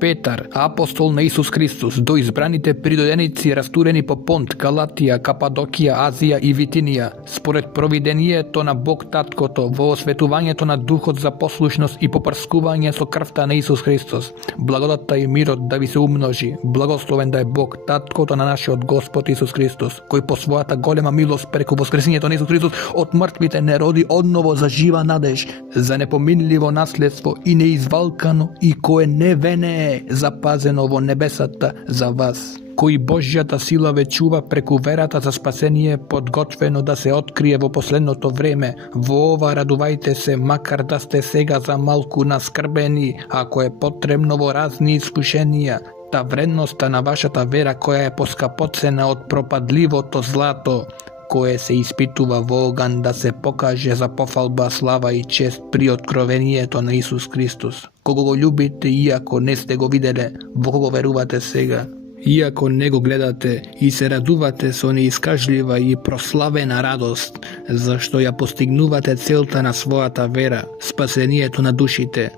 Петар, апостол на Исус Христос, до избраните придоденици растурени по Понт, Галатија, Кападокија, Азија и Витинија, според провидението на Бог Таткото, во осветувањето на Духот за послушност и попрскување со крвта на Исус Христос, благодатта и мирот да ви се умножи. Благословен да е Бог, Таткото на нашиот Господ Исус Христос, кој по својата голема милост преку воскресењето на Исус Христос од мртвите не роди одново за жива надеж, за непоминливо наследство и неизвалкано и кое не вене запазено во небесата за вас, кои Божјата сила ве чува преку верата за спасение, подготвено да се открие во последното време. Во ова радувајте се, макар да сте сега за малку наскрбени, ако е потребно во разни искушенија, та вредноста на вашата вера која е поскапоцена од пропадливото злато, кое се испитува во оган, да се покаже за пофалба, слава и чест при откровението на Исус Христос, кого го љубите иако не сте го виделе, во кого верувате сега. Иако не го гледате и се радувате со неискажлива и прославена радост, зашто ја постигнувате целта на својата вера, спасението на душите.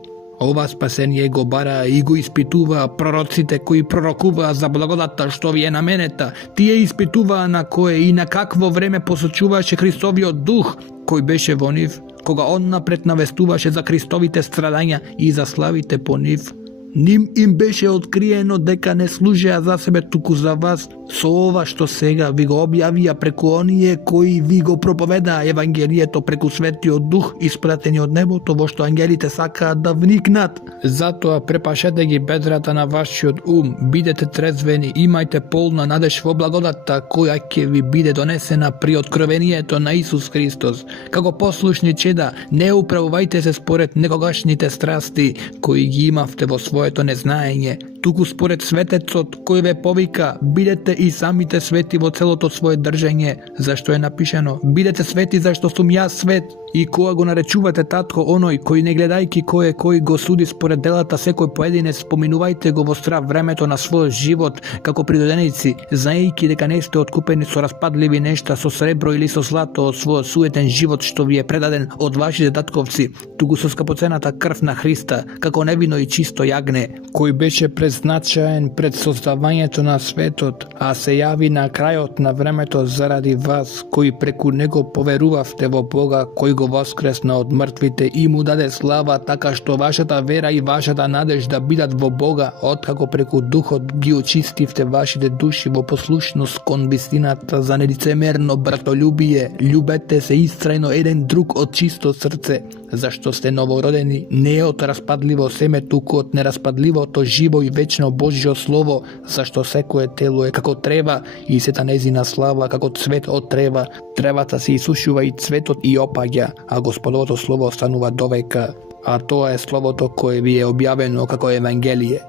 Ова спасение го бара и го испитуваа пророците кои пророкуваа за благодатта што ви е наменета. Тие испитуваа на кое и на какво време посочуваше Христовиот дух кој беше во нив, кога он напред навестуваше за Христовите страдања и за славите по нив. Ним им беше откриено дека не служеа за себе туку за вас, со ова што сега ви го објавија преку оние кои ви го проповедаа Евангелието преку Светиот Дух испратени од небото, во што ангелите сакаат да вникнат. Затоа препашете ги бедрата на вашиот ум, бидете трезвени, имајте полна надеж во благодатта која ќе ви биде донесена при откровението на Исус Христос. Како послушни чеда, не управувајте се според некогашните страсти кои ги имавте во своето незнаење, туку според светецот кој ве повика, бидете и самите свети во целото свое држање, зашто е напишано: бидете свети зашто сум јас свет. И кога го наречувате татко оној кој не гледајки кој го суди според делата секој поединец, споминувајте го во страв времето на својот живот како придоденици, знаејќи дека не сте откупени со распадливи нешта, со сребро или со злато од својот суетен живот што ви е предаден од вашите татковци, туку со скапоцената крв на Христа, како невино и чисто јагне, кој беше предзначаен пред создавањето на светот, а се јави на крајот на времето заради вас, кои преку него поверувавте во Бога, кој го воскресна од мртвите и му даде слава, така што вашата вера и вашата надежда бидат во Бога, откако преку Духот ги очистивте вашите души во послушност кон вистината за нелицемерно братолюбие. Љубете се истрајно еден друг од чисто срце, зашто сте новородени не од распадливо семе, туку од нераспадливото живо и вечно Божјо Слово, зашто секое тело е како трева и сета незина слава како цвет од трева. Тревата се исушува и цветот и опаѓа, а Господовото Слово останува довека, а тоа е Словото кое ви е објавено како Евангелие.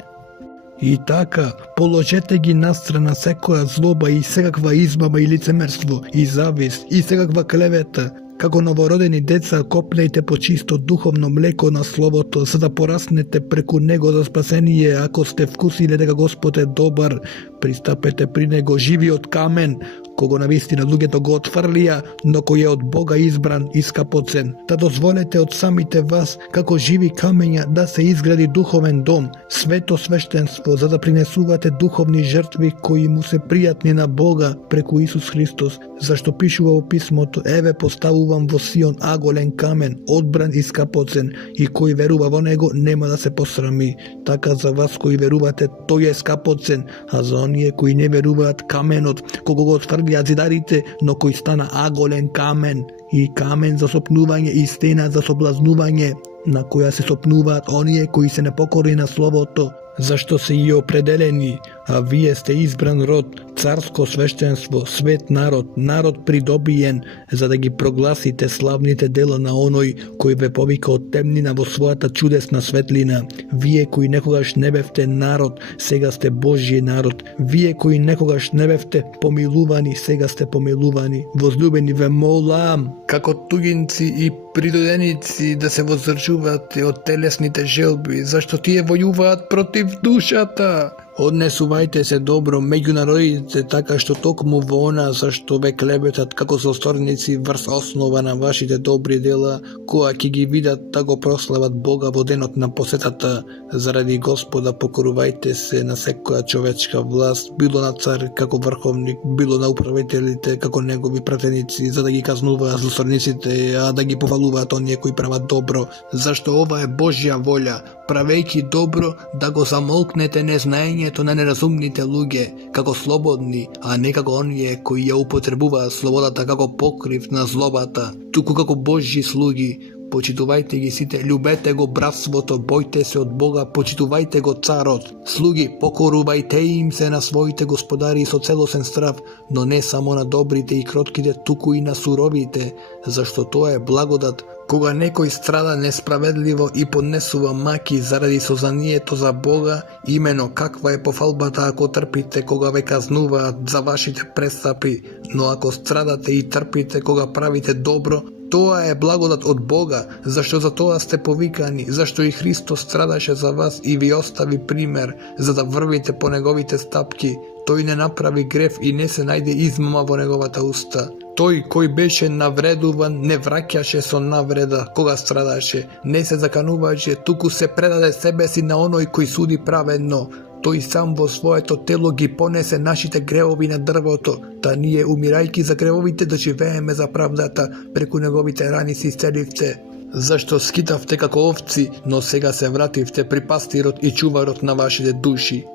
И така, положете ги настрана секоја злоба и секаква измама и лицемерство, и завист, и секаква клевета. Како новородени деца, копнејте по чисто духовно млеко на Словото, за да пораснете преку него за спасение. Ако сте вкусиле дека Господ е добар, пристапете при него живиот камен, кого навистина луѓето го отфрлија, но кој е од Бога избран и скапоцен. Да дозволете од самите вас, како живи камења, да се изгради духовен дом, свето свештенство, за да принесувате духовни жртви кои му се пријатни на Бога преку Исус Христос, зашто пишува во писмото: еве поставувам во Сион аголен камен, одбран и скапоцен, и кој верува во него нема да се посрами. Така за вас кои верувате, тој е скапоцен, а за оние кои не веруваат, каменот кого го отфрлија зидарите, но кој стана аголен камен, и камен за сопнување и стена за соблазнување, на која се сопнуваат оние кои се непокорни на Словото, зашто се и определени, а вие сте избран род, царско свештенство, свет народ, народ придобиен, за да ги прогласите славните дела на оној кој ве повика од темнина во својата чудесна светлина. Вие кои некогаш не бевте народ, сега сте Божји народ. Вие кои некогаш не бевте помилувани, сега сте помилувани. Возлюбени, ве молам, како туѓинци и придоденици, да се воздржувате од телесните желби, зашто тие војуваат против душата. Однесувајте се добро меѓу народите, така што токму во она за што ве клебетат како состорници врз основа на вашите добри дела, која ќе ги видат да го прослават Бога во денот на посетата. Заради Господа покорувајте се на секоја човечка власт, било на цар како врховник, било на управителите како негови пратеници, за да ги казнуваат злосторниците, а да ги повалуваат оние кои прават добро, зашто ова е Божја волја, правејќи добро да го замолкнете незнаењето на неразумните луѓе, како слободни, а не како оние кои ја употребуваат слободата како покрив на злобата, туку како Божји слуги. Почитувајте ги сите, љубете го братството, бојте се од Бога, почитувајте го царот. Слуги, покорувајте им се на своите господари со целосен страв, но не само на добрите и кротките, туку и на суровите, зашто тоа е благодат. Кога некој страда несправедливо и поднесува маки заради сознанието за Бога, имено каква е пофалбата ако трпите кога ве казнуваат за вашите престапи, но ако страдате и трпите кога правите добро, тоа е благодат од Бога, зашто за тоа сте повикани, зашто и Христос страдаше за вас и ви остави пример, за да врвите по неговите стапки. Тој не направи греф и не се најде измама во неговата уста. Тој кој беше навредуван не враќаше со навреда кога страдаше, не се закануваше, туку се предаде себе си на оној кој суди праведно. Тој сам во своето тело ги понесе нашите гревови на дрвото, та ние умирајќи за гревовите да живееме за правдата, преку неговите рани се исцеливте. Зашто скитавте како овци, но сега се вративте при пастирот и чуварот на вашите души.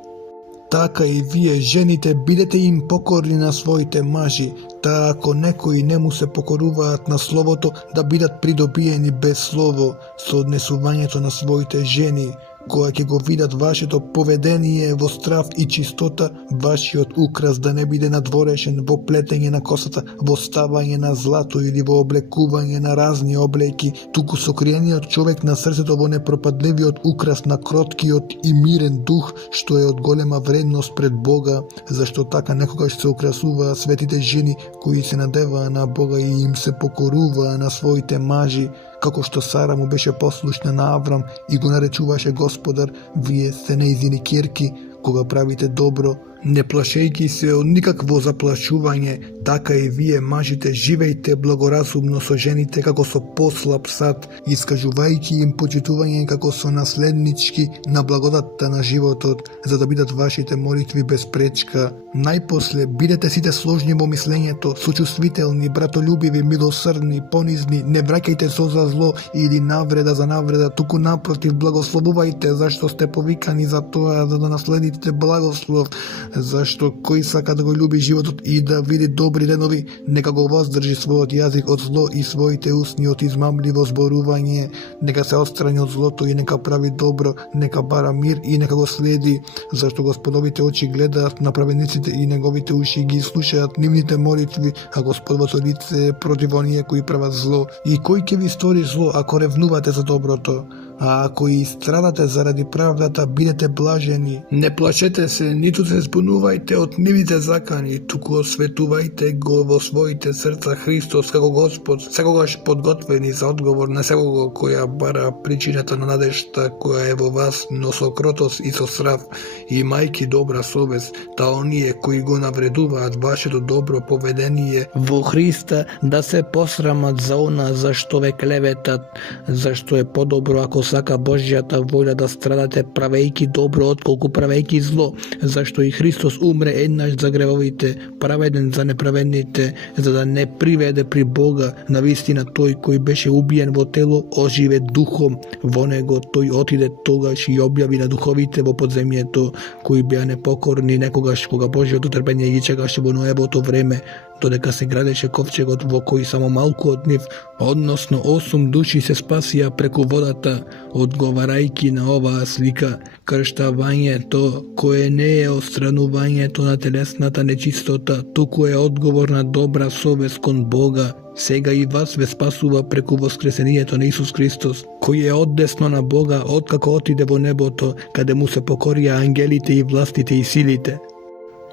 Така и вие, жените, бидете им покорни на своите мажи, та ако некои не му се покоруваат на словото, да бидат придобиени без слово, со однесувањето на своите жени, која ќе го видат вашето поведение во страв и чистота, вашиот украс да не биде надворешен во плетење на косата, во ставање на злато или во облекување на разни облеки, туку сокриениот човек на срцето во непропадливиот украс на кроткиот и мирен дух, што е од голема вредност пред Бога, зашто така некогаш се украсуваа светите жени кои се надеваа на Бога и им се покоруваа на своите мажи, како што Сара му беше послушна на Аврам и го наречуваше Господар, вие сте нејзини ќерки, кога правите добро, не плашејќи се од никакво заплашување, така и вие, мажите, живејте благоразумно со жените како со послаб сад, искажувајќи им почитување како со наследнички на благодатта на животот, за да бидат вашите молитви без пречка. Најпосле, бидете сите сложни во мислењето, сочувствителни, братолюбиви, милосрдни, понизни, не враќајте со за зло или навреда за навреда, туку напротив, благословувајте, зашто сте повикани за тоа, за да наследите благослов, зашто кој сака да го љуби животот и да види добри денови, нека го воздржи својот јазик од зло и своите усни од измамливо зборување, нека се отстрани од злото и нека прави добро, нека бара мир и нека го следи, зашто Господовите очи гледаат на праведниците и неговите уши ги слушаат нивните молитви, а Господовото лице е против оние кои прават зло. И кој ќе ви стори зло ако ревнувате за доброто? А ако и страдате заради правдата, бидете блажени. Не плашете се, ниту се збунувајте од нивните закани, туку осветувајте го во своите срца Христос како Господ, секогаш подготвени за одговор на секого која бара причината на надежта која е во вас, но со кротост и со срав, имајќи добра совест, та оние кои го навредуваат вашето добро поведение во Христа да се посрамат за она за што ве клеветат, зашто е подобро ако сака Божјата волја да страдате правејќи добро отколку правејќи зло, зашто и Христос умре еднаш за гревовите, праведен за неправедните, за да не приведе при Бога. Навистина тој кој беше убиен во тело, оживе духом. Во него тој отиде тогаш и објави на духовите во подземјето, кои беа непокорни некогаш кога Божјото трпење ги чекаше во Ноевото време, додека се градеше ковчегот во кој само малку од нив, односно 8 души се спасија преку водата, одговарајќи на оваа слика. Крштавањето, кое не е отстранувањето на телесната нечистота, туку е одговор на добра совест кон Бога. Сега и вас ве спасува преку воскресението на Исус Христос, кој е оддесно на Бога откако отиде во небото, каде му се покорија ангелите и властите и силите.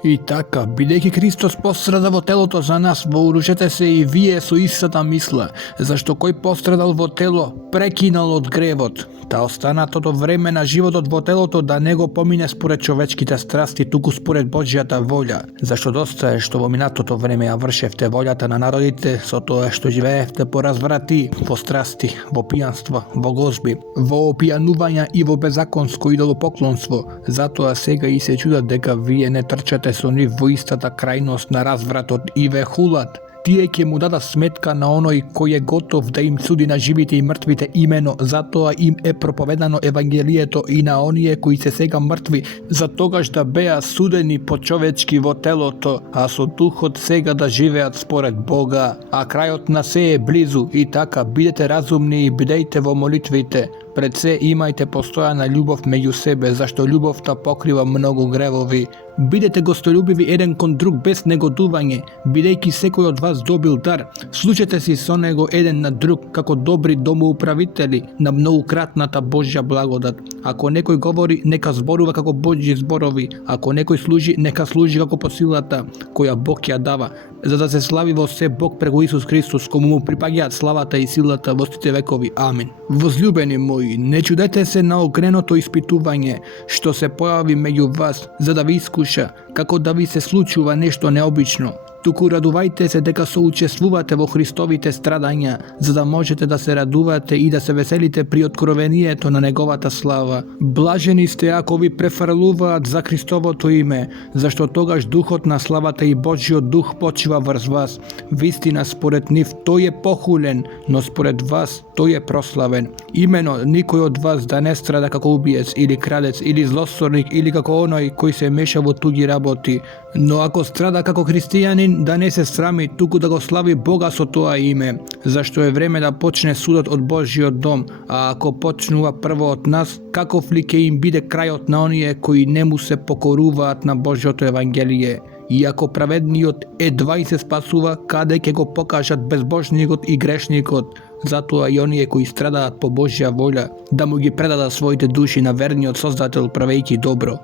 И така, бидејќи Христос пострада во телото за нас, вооружете се и вие со истата мисла, зашто кој пострадал во тело, прекинал од гревот, та останатото време на животот во телото да не го помине според човечките страсти, туку според Божјата волја, зашто доста е што во минатото време ја вршевте волјата на народите со тоа што живеевте по разврати, во страсти, во пијанство, во гозби, во опијанувања и во беззаконско идолопоклонство. Затоа сега и се чудат дека вие не трчате со нив во истата крајност на развратот и ве хулат. Тие ќе му дадат сметка на оној кој е готов да им суди на живите и мртвите, имено затоа им е проповедано Евангелието и на оние кои се сега мртви, за тогаш да беа судени по човечки во телото, а со духот сега да живеат според Бога, а крајот на се е близу. И така, бидете разумни и бидејте во молитвите. Пред се имајте постојана љубов меѓу себе, зашто љубовта покрива многу гревови. Бидете гостолюбиви еден кон друг без негодување, бидејќи секој од вас добил дар. Служете си со него еден на друг, како добри домоуправители на многукратната Божја благодат. Ако некој говори, нека зборува како Божји зборови. Ако некој служи, нека служи како по силата која Бог ја дава, за да се слави во се Бог преку Исус Христос, кому му припаѓаат славата и силата во сите векови. Амин. Возлюбени мои, не чудете се на огненото испитување што се појави меѓу вас, за да ви искуша, како да ви се случува нешто необично. Туку радувајте се дека соучествувате во Христовите страдања, за да можете да се радувате и да се веселите при откровението на неговата слава. Блажени сте ако ви префрлуваат за Христовото име, зашто тогаш духот на славата и Божјиот дух почива врз вас. Вистина според нив тој е похулен, но според вас тој е прославен. Имено никој од вас да не страда како убиец или крадец или злосторник или како оној кој се меша во туѓи работи, но ако страда како христијанин, да не се срами, туку да го слави Бога со тоа име, зашто е време да почне судот од Божјиот дом, а ако почнува прво од нас, каков ли ќе им биде крајот на оние кои не му се покоруваат на Божјото Евангелие? И ако праведниот едва и се спасува, каде ќе го покажат безбожникот и грешникот? Затоа и оние кои страдаат по Божја волја, да му ги предадат своите души на верниот Создател правејќи добро.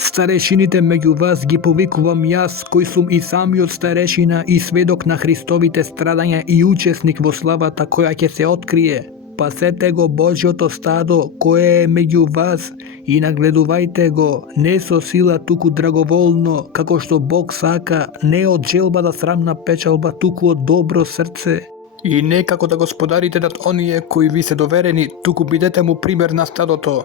Старешините меѓу вас ги повикувам јас, кој сум и самиот старешина и сведок на Христовите страдања и учесник во славата која ќе се открие. Пасете го Божјото стадо кое е меѓу вас и нагледувајте го, не со сила, туку драговолно, како што Бог сака, не од желба да срамна печалба, туку од добро срце. И не како да господарите над оние кои ви се доверени, туку бидете му пример на стадото.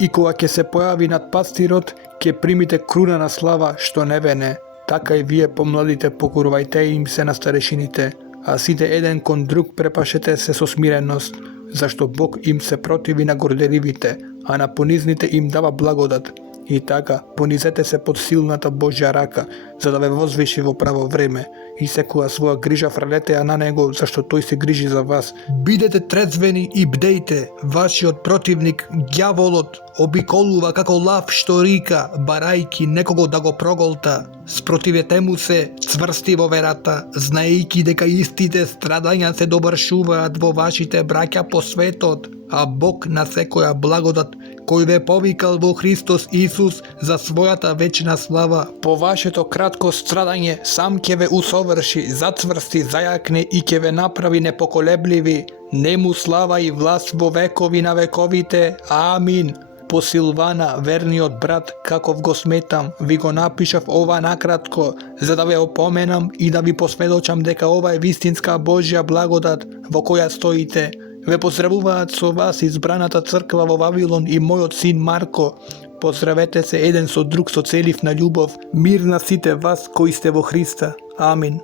И кога ќе се појави над пастирот, ќе примите круна на слава што не вене. Така и вие помладите покорувајте им се на старешините, а сите еден кон друг препашете се со смиреност, зашто Бог им се противи на горделивите, а на понизните им дава благодат. И така, понизете се под силната Божја рака, за да ве возвиши во право време, и секоја своја грижа фрлете ја на него, зашто тој се грижи за вас. Бидете трезвени и бдејте, вашиот противник, ѓаволот, обиколува како лав што рика, барајки некого да го проголта. Спротивете му се, цврсти во верата, знаејќи дека истите страдања се довршуваат во вашите браќа по светот, а Бог на секоја благодат, кој ве повикал во Христос Исус за својата вечна слава, по вашето кратко страдање сам ќе ве усоврши, зацврсти, зајакне и ќе ве направи непоколебливи. Нему слава и власт во векови на вековите. Амин. По Силвана, верниот брат, каков го сметам, ви го напишав ова накратко, за да ве опоменам и да ви посведочам дека ова е вистинска Божја благодат во која стоите. Ве поздравуваат со вас избраната црква во Вавилон и мојот син Марко. Поздравете се еден со друг со целив на љубов. Мир на сите вас кои сте во Христа. Амин.